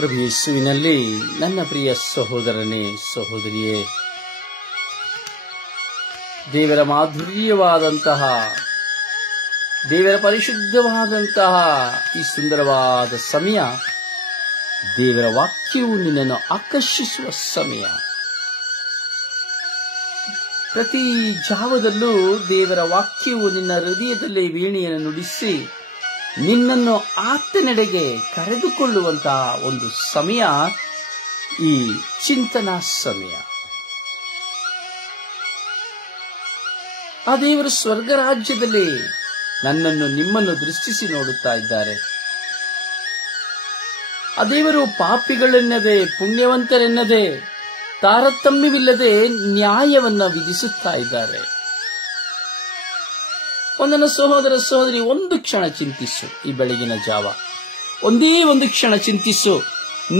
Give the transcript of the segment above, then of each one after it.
ಪ್ರಭು ಯೇಸುವಿನಲ್ಲಿ ನನ್ನ ಪ್ರಿಯ ಸಹೋದರನೇ ಸಹೋದರಿಯೇ, ದೇವರ ಮಾಧುರ್ಯವಾದಂತಹ, ದೇವರ ಪರಿಶುದ್ಧವಾದಂತಹ ಈ ಸುಂದರವಾದ ಸಮಯ, ದೇವರ ವಾಕ್ಯವು ನಿನ್ನನ್ನು ಆಕರ್ಷಿಸುವ ಸಮಯ. ಪ್ರತಿ ಜಾವದಲ್ಲೂ ದೇವರ ವಾಕ್ಯವು ನಿನ್ನ ಹೃದಯದಲ್ಲಿ ವೀಣೆಯನ್ನು ನುಡಿಸಿ ನಿನ್ನನ್ನು ಆತನೆಡೆಗೆ ಕರೆದುಕೊಳ್ಳುವಂತಹ ಒಂದು ಸಮಯ ಈ ಚಿಂತನಾ ಸಮಯ. ಆ ದೇವರು ಸ್ವರ್ಗ ರಾಜ್ಯದಲ್ಲಿ ನನ್ನನ್ನು ನಿಮ್ಮನ್ನು ದೃಷ್ಟಿಸಿ ನೋಡುತ್ತಾ ಇದ್ದಾರೆ. ಆ ದೇವರು ಪಾಪಿಗಳೆನ್ನದೆ ಪುಣ್ಯವಂತರೆನ್ನದೆ ತಾರತಮ್ಯವಿಲ್ಲದೆ ನ್ಯಾಯವನ್ನ ವಿಧಿಸುತ್ತಾ ಇದ್ದಾರೆ. ಒಂದನ್ನು ಸಹೋದರ ಸಹೋದರಿ, ಒಂದು ಕ್ಷಣ ಚಿಂತಿಸು. ಈ ಬೆಳಗಿನ ಜಾವ ಒಂದೇ ಒಂದು ಕ್ಷಣ ಚಿಂತಿಸು.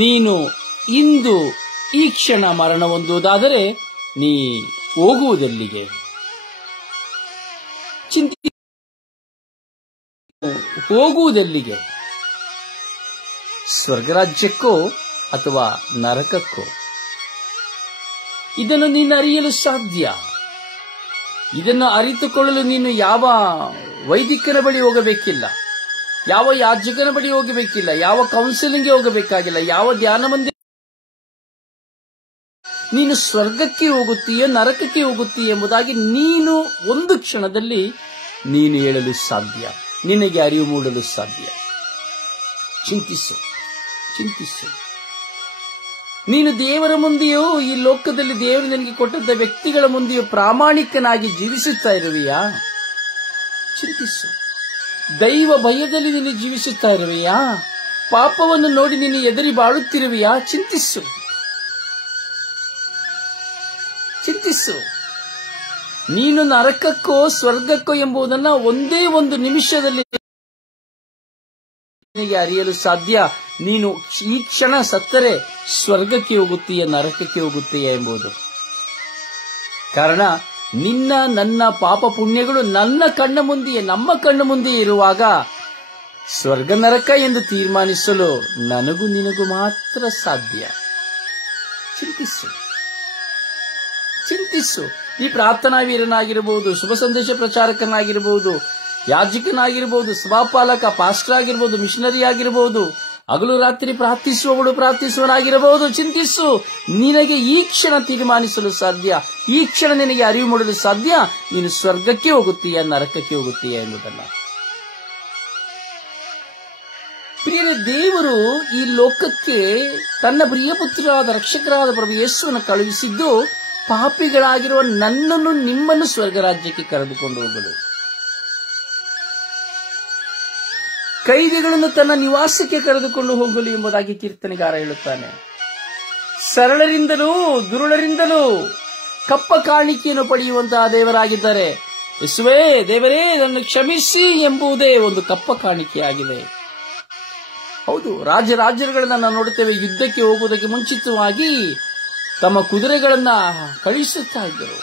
ನೀನು ಇಂದು ಈ ಕ್ಷಣ ಮರಣ ಹೊಂದುವುದಾದರೆ ನೀ ಹೋಗುವುದೆಲ್ಲಿಗೆ? ಹೋಗುವುದೆಲ್ಲಿಗೆ? ಸ್ವರ್ಗರಾಜ್ಯಕ್ಕೋ ಅಥವಾ ನರಕಕ್ಕೋ? ಇದನ್ನು ನೀನು ಅರಿಯಲು ಸಾಧ್ಯ. ಇದನ್ನು ಅರಿತುಕೊಳ್ಳಲು ನೀನು ಯಾವ ವೈದಿಕನ ಬಳಿ ಹೋಗಬೇಕಿಲ್ಲ, ಯಾವ ಯಾಜಕನ ಬಳಿ ಹೋಗಬೇಕಿಲ್ಲ, ಯಾವ ಕೌನ್ಸಿಲಿಂಗ್ಗೆ ಹೋಗಬೇಕಾಗಿಲ್ಲ, ಯಾವ ಧ್ಯಾನ ಮಂದಿರ. ನೀನು ಸ್ವರ್ಗಕ್ಕೆ ಹೋಗುತ್ತೀಯೋ ನರಕಕ್ಕೆ ಹೋಗುತ್ತೀಯ ಎಂಬುದಾಗಿ ನೀನು ಒಂದು ಕ್ಷಣದಲ್ಲಿ ನೀನು ಹೇಳಲು ಸಾಧ್ಯ, ನಿನಗೆ ಅರಿವು ಮೂಡಲು ಸಾಧ್ಯ. ಚಿಂತಿಸು, ಚಿಂತಿಸು. ನೀನು ದೇವರ ಮುಂದೆಯೂ ಈ ಲೋಕದಲ್ಲಿ ದೇವರು ನಿನಗೆ ಕೊಟ್ಟಂತ ವ್ಯಕ್ತಿಗಳ ಮುಂದೆಯೂ ಪ್ರಾಮಾಣಿಕನಾಗಿ ಜೀವಿಸುತ್ತಾ ಇರುವೆಯಾ? ಚಿಂತಿಸು. ದೈವ ಭಯದಲ್ಲಿ ನೀನು ಜೀವಿಸುತ್ತಾ ಇರುವೆಯಾ? ಪಾಪವನ್ನು ನೋಡಿ ನೀನು ಎದರಿ ಬಾಳುತ್ತಿರುವೆಯಾ? ಚಿಂತಿಸು, ಚಿಂತಿಸು. ನೀನು ನರಕಕ್ಕೋ ಸ್ವರ್ಗಕ್ಕೋ ಎಂಬುದನ್ನು ಒಂದೇ ಒಂದು ನಿಮಿಷದಲ್ಲಿ ಅರಿಯಲು ಸಾಧ್ಯ. ನೀನು ಈ ಕ್ಷಣ ಸತ್ತರೆ ಸ್ವರ್ಗಕ್ಕೆ ಹೋಗುತ್ತೀಯ ನರಕಕ್ಕೆ ಹೋಗುತ್ತೀಯ ಎಂಬುದು. ಕಾರಣ ನಿನ್ನ ನನ್ನ ಪಾಪ ಪುಣ್ಯಗಳು ನನ್ನ ಕಣ್ಣ ಮುಂದೆಯೇ, ನಮ್ಮ ಕಣ್ಣ ಮುಂದೆಯೇ ಇರುವಾಗ ಸ್ವರ್ಗ ನರಕ ಎಂದು ತೀರ್ಮಾನಿಸಲು ನನಗೂ ನಿನಗೂ ಮಾತ್ರ ಸಾಧ್ಯ. ಚಿಂತಿಸು, ಚಿಂತಿಸು. ಈ ಪ್ರಾರ್ಥನಾ ವೀರನಾಗಿರಬಹುದು, ಶುಭ ಸಂದೇಶ ಪ್ರಚಾರಕನಾಗಿರಬಹುದು, ಯಾಜಕನಾಗಿರಬಹುದು, ಸಭಾಪಾಲಕ, ಪಾಸ್ಟರ್ ಆಗಿರಬಹುದು, ಮಿಷನರಿ ಆಗಿರಬಹುದು, ಹಗಲು ರಾತ್ರಿ ಪ್ರಾರ್ಥಿಸುವವಳು ಪ್ರಾರ್ಥಿಸುವನಾಗಿರಬಹುದು. ಚಿಂತಿಸು. ನಿನಗೆ ಈ ಕ್ಷಣ ತೀರ್ಮಾನಿಸಲು ಸಾಧ್ಯ, ಈ ಕ್ಷಣ ನಿನಗೆ ಅರಿವು ಮೂಡಲು ಸಾಧ್ಯ, ನೀನು ಸ್ವರ್ಗಕ್ಕೆ ಹೋಗುತ್ತೀಯ ನರಕಕ್ಕೆ ಹೋಗುತ್ತೀಯ ಎಂಬುದನ್ನು. ಪ್ರಿಯರೇ, ದೇವರು ಈ ಲೋಕಕ್ಕೆ ತನ್ನ ಪ್ರಿಯ ಪುತ್ರರಾದ ರಕ್ಷಕರಾದ ಪ್ರಭು ಯೇಸುವನ್ನು ಕಳುಹಿಸಿದ್ದು ಪಾಪಿಗಳಾಗಿರುವ ನನ್ನನ್ನು ನಿಮ್ಮನ್ನು ಸ್ವರ್ಗರಾಜ್ಯಕ್ಕೆ ಕರೆದುಕೊಂಡು ಹೋಗಲು. ಕೈದಿಗಳನ್ನು ತನ್ನ ನಿವಾಸಕ್ಕೆ ಕರೆದುಕೊಂಡು ಹೋಗಲು ಎಂಬುದಾಗಿ ಕೀರ್ತನೆಗಾರ ಹೇಳುತ್ತಾನೆ. ಸರಳರಿಂದಲೂ ದುರುಳರಿಂದಲೂ ಕಪ್ಪ ಕಾಣಿಕೆಯನ್ನು ಪಡೆಯುವಂತಹ ದೇವರಾಗಿದ್ದಾರೆ. ಯೇಸುವೇ, ದೇವರೇ ನನ್ನನ್ನು ಕ್ಷಮಿಸಿ ಎಂಬುದೇ ಒಂದು ಕಪ್ಪ ಕಾಣಿಕೆಯಾಗಿದೆ. ಹೌದು, ರಾಜರುಗಳನ್ನ ನಾವು ನೋಡುತ್ತೇವೆ. ಯುದ್ಧಕ್ಕೆ ಹೋಗುವುದಕ್ಕೆ ಮುಂಚಿತವಾಗಿ ತಮ್ಮ ಕುದುರೆಗಳನ್ನ ಕಳುಹಿಸುತ್ತಾ ಇದ್ದರು.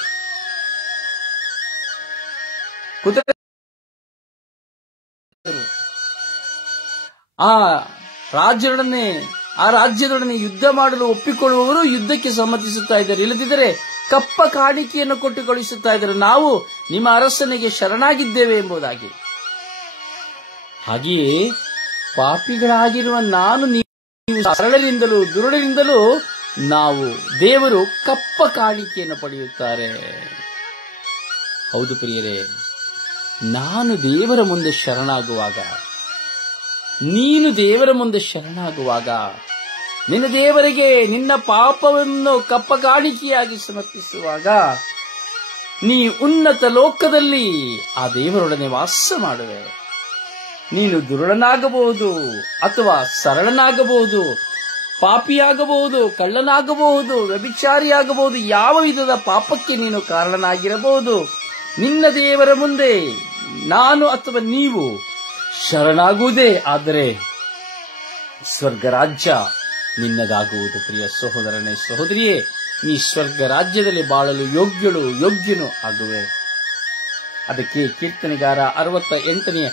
ಆ ರಾಜ್ಯದೊಡನೆ ಯುದ್ಧ ಮಾಡಲು ಒಪ್ಪಿಕೊಳ್ಳುವವರು ಯುದ್ಧಕ್ಕೆ ಸಮ್ಮತಿಸುತ್ತಾ ಇದ್ದಾರೆ. ಇಲ್ಲದಿದ್ದರೆ ಕಪ್ಪ ಕಾಣಿಕೆಯನ್ನು ಕೊಟ್ಟು ಕಳುಹಿಸುತ್ತಾ ಇದ್ದಾರೆ, ನಾವು ನಿಮ್ಮ ಅರಸನಿಗೆ ಶರಣಾಗಿದ್ದೇವೆ ಎಂಬುದಾಗಿ. ಹಾಗೆಯೇ ಪಾಪಿಗಳಾಗಿರುವ ನಾನು ನೀವು ಸರಳರಿಂದಲೂ ದುರುಳರಿಂದಲೂ ನಾವು ದೇವರು ಕಪ್ಪ ಕಾಣಿಕೆಯನ್ನು ಪಡೆಯುತ್ತಾರೆ. ಹೌದು ಪ್ರಿಯರೇ, ನಾನು ದೇವರ ಮುಂದೆ ಶರಣಾಗುವಾಗ, ನೀನು ದೇವರ ಮುಂದೆ ಶರಣಾಗುವಾಗ, ನಿನ್ನ ದೇವರಿಗೆ ನಿನ್ನ ಪಾಪವನ್ನು ಕಪ್ಪ ಕಾಣಿಕೆಯಾಗಿ ಸಮರ್ಪಿಸುವಾಗ ನೀ ಉನ್ನತ ಲೋಕದಲ್ಲಿ ಆ ದೇವರೊಡನೆ ವಾಸ ಮಾಡುವೆ. ನೀನು ದುರುಳನಾಗಬಹುದು ಅಥವಾ ಸರಳನಾಗಬಹುದು, ಪಾಪಿಯಾಗಬಹುದು, ಕಳ್ಳನಾಗಬಹುದು, ವ್ಯಭಿಚಾರಿಯಾಗಬಹುದು, ಯಾವ ವಿಧದ ಪಾಪಕ್ಕೆ ನೀನು ಕಾರಣನಾಗಿರಬಹುದು. ನಿನ್ನ ದೇವರ ಮುಂದೆ ನಾನು ಅಥವಾ ನೀವು ಶರಣಾಗುವುದೇ ಆದರೆ ಸ್ವರ್ಗರಾಜ್ಯ ನಿನ್ನದಾಗುವುದು. ಪ್ರಿಯ ಸಹೋದರನೇ ಸಹೋದರಿಯೇ, ನೀ ಸ್ವರ್ಗ ರಾಜ್ಯದಲ್ಲಿ ಬಾಳಲು ಯೋಗ್ಯನು ಆಗುವೆ. ಅದಕ್ಕೆ ಕೀರ್ತನೆಗಾರ 68ನೇ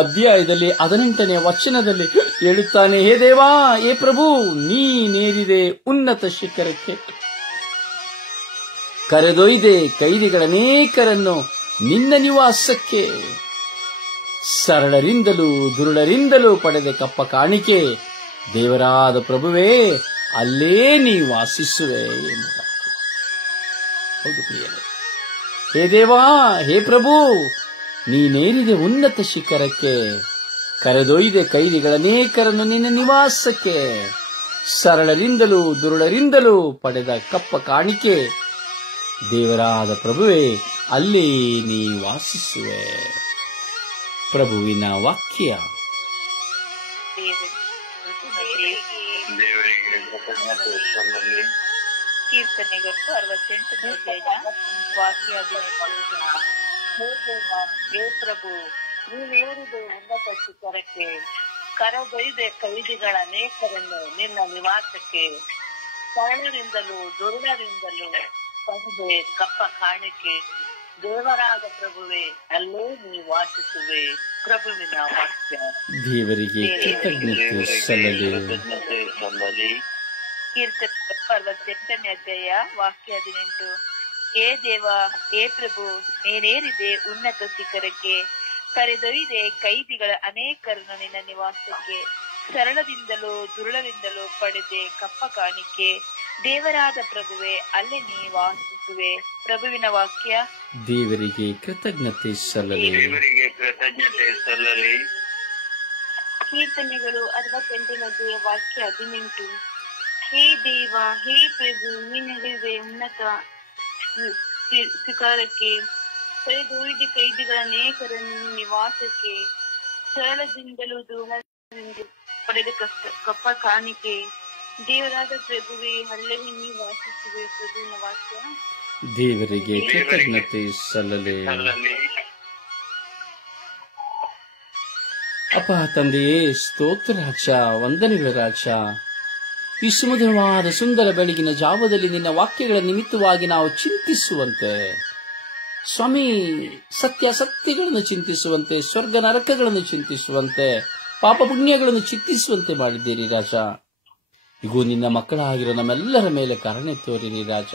ಅಧ್ಯಾಯದಲ್ಲಿ 18ನೇ ವಚನದಲ್ಲಿ ಹೇಳುತ್ತಾನೆ, ಹೇ ದೇವಾ, ಹೇ ಪ್ರಭು, ನೀನೇರಿದೆ ಉನ್ನತ ಶಿಖರಕ್ಕೆ, ಕರೆದೊಯ್ದೆ ಕೈದಿಗಳನೇಕರನ್ನು ನಿನ್ನ ನಿವಾಸಕ್ಕೆ, ಸರಳರಿಂದಲೂ ದುರುಳರಿಂದಲೂ ಪಡೆದ ಕಪ್ಪ ಕಾಣಿಕೆ, ದೇವರಾದ ಪ್ರಭುವೇ ಅಲ್ಲೇ ನೀ ವಾಸಿಸುವೆ ಎಂಬುದಾಗಿ. ಹೌದು ಪ್ರಿಯರೇ, ಹೇ ದೇವಾ, ಹೇ ಪ್ರಭು, ನೀನೇರಿದೆ ಉನ್ನತ ಶಿಖರಕ್ಕೆ, ಕರೆದೊಯ್ದೆ ಕೈದಿಗಳನೇಕರನ್ನು ನಿನ್ನ ನಿವಾಸಕ್ಕೆ, ಸರಳರಿಂದಲೂ ದುರುಳರಿಂದಲೂ ಪಡೆದ ಕಪ್ಪ ಕಾಣಿಕೆ, ದೇವರಾದ ಪ್ರಭುವೇ ಅಲ್ಲಿ ನೀ ವಾಸಿಸುವೆ. ಪ್ರಭುವಿನ ವಾಕ್ಯ. ಕೀರ್ತನೆಗಳು 68ನೇ ವಾಕ್ಯ. ಹೇ ಪ್ರಭು, ನೀನೇರಿದೆ ಉನ್ನತ ಶಿಖರಕ್ಕೆ, ಕರೆದೊಯ್ದೆ ಕೈದಿಗಳ ಅನೇಕರನ್ನು ನಿನ್ನ ನಿವಾಸಕ್ಕೆ, ಸರಳರಿಂದಲೂ ದುರುಳರಿಂದಲೂ ಪಡೆದೆ ಕಪ್ಪ ಕಾಣಿಕೆ, ದೇವರಾದ ಪ್ರಭುವೇ ಅಲ್ಲೇ ನೀ ವಾಸಿಸುವೆ. ಪ್ರಭುವಿನ ವಾಕ್ಯ. ದೇವರಿಗೆ ಕೃತಜ್ಞತೆ ಸಲ್ಲಲಿ. ಕೀರ್ತನೆ 68ನೇ ಅಧ್ಯಾಯ ವಾಕ್ಯ 18. ಹೇ ದೇವ, ಹೇ ಪ್ರಭು, ನೀನೇರಿದೆ ಉನ್ನತ ಶಿಖರಕ್ಕೆ, ಕರೆದೊಯ್ದೆ ಕೈದಿಗಳ ಅನೇಕರನ್ನು ನಿನ್ನ ನಿವಾಸಕ್ಕೆ, ಸರಳದಿಂದಲೂ ದುರುಳರಿಂದಲೂ ಪಡೆದೆ ಕಪ್ಪ ಕಾಣಿಕೆ, ದೇವರಾದ ಪ್ರಭುವೇ ಅಲ್ಲೇ ನೀ ವಾಸಿಸುವೆ. ಪ್ರಭುವಿನ ವಾಕ್ಯ. ದೇವರಿಗೆ ಕೃತಜ್ಞತೆ ಸಲ್ಲಲಿ. ಕೀರ್ತನೆಗಳು 68ನೇ ವಾಕ್ಯ 18. ಹೇ ದೇವ, ಹೇ ಪ್ರಭು, ನೀನೇರಿದೆ ಉನ್ನತ ಶಿಖರಕ್ಕೆ, ಕರೆದೊಯ್ದೆ ಕೈದಿಗಳ ಅನೇಕರನ್ನು ನಿವಾಸಕ್ಕೆ, ಸರಳದಿಂದಲೂ ದುರುಳರಿಂದಲೂ ಪಡೆದ ಕಪ್ಪ ಕಾಣಿಕೆ, ದೇವರಾದ ಪ್ರಭುವೇ ಅಲ್ಲೇ ನೀ ವಾಸಿಸುವೆ. ಪ್ರಭುವಿನ ವಾಕ್ಯ. ದೇವರಿಗೆ ಕೃತಜ್ಞತೆ ಸಲ್ಲಲಿ. ಅಪ್ಪ ತಂದೆಯೇ, ಸ್ತೋತ್ರ ರಾಜ, ವಂದನೆಗಳ ರಾಜ. ಈ ಸುಮಧುರವಾದ ಸುಂದರ ಬೆಳಗಿನ ಜಾವದಲ್ಲಿ ನಿನ್ನ ವಾಕ್ಯಗಳ ನಿಮಿತ್ತವಾಗಿ ನಾವು ಚಿಂತಿಸುವಂತೆ ಸ್ವಾಮಿ, ಸತ್ಯಗಳನ್ನು ಚಿಂತಿಸುವಂತೆ, ಸ್ವರ್ಗ ನರಕಗಳನ್ನು ಚಿಂತಿಸುವಂತೆ, ಪಾಪ ಪುಣ್ಯಗಳನ್ನು ಚಿಂತಿಸುವಂತೆ ಮಾಡಿದ್ದೀರಿ ರಾಜ. ಇಗೂ ನಿನ್ನ ಮಕ್ಕಳಾಗಿರೋ ನಮ್ಮೆಲ್ಲರ ಮೇಲೆ ಕರುಣೆ ತೋರಿರಿ ರಾಜ.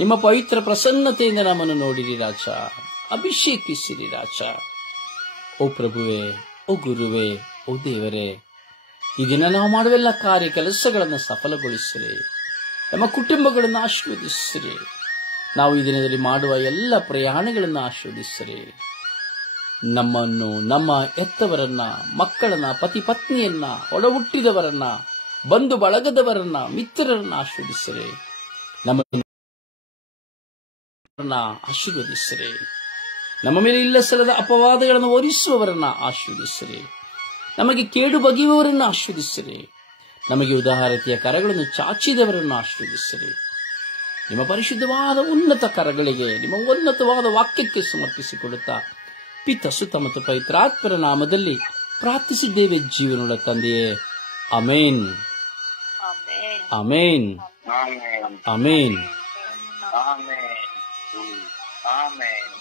ನಿಮ್ಮ ಪವಿತ್ರ ಪ್ರಸನ್ನತೆಯಿಂದ ನಮ್ಮನ್ನು ನೋಡಿರಿ ರಾಜ, ಅಭಿಷೇಕಿಸಿರಿ ರಾಜ. ಓ ಪ್ರಭುವೇ, ಓ ಗುರುವೇ, ಓ ದೇವರೇ, ಈ ದಿನ ನಾವು ಮಾಡುವೆಲ್ಲ ಕಾರ್ಯ ಕೆಲಸಗಳನ್ನು ಸಫಲಗೊಳಿಸಿರಿ. ನಮ್ಮ ಕುಟುಂಬಗಳನ್ನು ಆಶೀರ್ವದಿಸಿರಿ. ನಾವು ಈ ದಿನದಲ್ಲಿ ಮಾಡುವ ಎಲ್ಲ ಪ್ರಯಾಣಗಳನ್ನು ಆಶೀರ್ವದಿಸಿರಿ. ನಮ್ಮನ್ನು, ನಮ್ಮ ಹೆತ್ತವರನ್ನ, ಮಕ್ಕಳನ್ನ, ಪತಿ ಪತ್ನಿಯನ್ನ, ಒಡ ಹುಟ್ಟಿದವರನ್ನ, ಬಂಧು ಬಳಗದವರನ್ನ, ಮಿತ್ರರನ್ನ ಆಶೀರ್ವದಿಸಿರಿ. ನಮ್ಮನ್ನು ಆಶೀರ್ವದಿಸಿರಿ. ನಮ್ಮ ಮೇಲೆ ಇಲ್ಲ ಸಲ್ಲದ ಅಪವಾದಗಳನ್ನು ಹೊರಿಸುವವರನ್ನ ಆಶೀರ್ವದಿಸಿರಿ. ನಮಗೆ ಕೇಡು ಬಗೆಯುವವರನ್ನು ಆಶೀರ್ವದಿಸಿರಿ. ನಮಗೆ ಉದಾರತೆಯ ಕರಗಳನ್ನು ಚಾಚಿದವರನ್ನು ಆಶೀರ್ವದಿಸಿರಿ. ನಿಮ್ಮ ಪರಿಶುದ್ಧವಾದ ಉನ್ನತ ಕರಗಳಿಗೆ, ನಿಮ್ಮ ಉನ್ನತವಾದ ವಾಕ್ಯಕ್ಕೆ ಸಮರ್ಪಿಸಿಕೊಳ್ಳುತ್ತಾ ಪಿತ, ಸುತ ಮತ್ತು ಪವಿತ್ರಾತ್ಮರ ನಾಮದಲ್ಲಿ ಪ್ರಾರ್ಥಿಸಿದ್ದೇವೆ ಜೀವನದ ತಂದೆಯೇ. Amen, amen, amen. ಆಮೆನ್.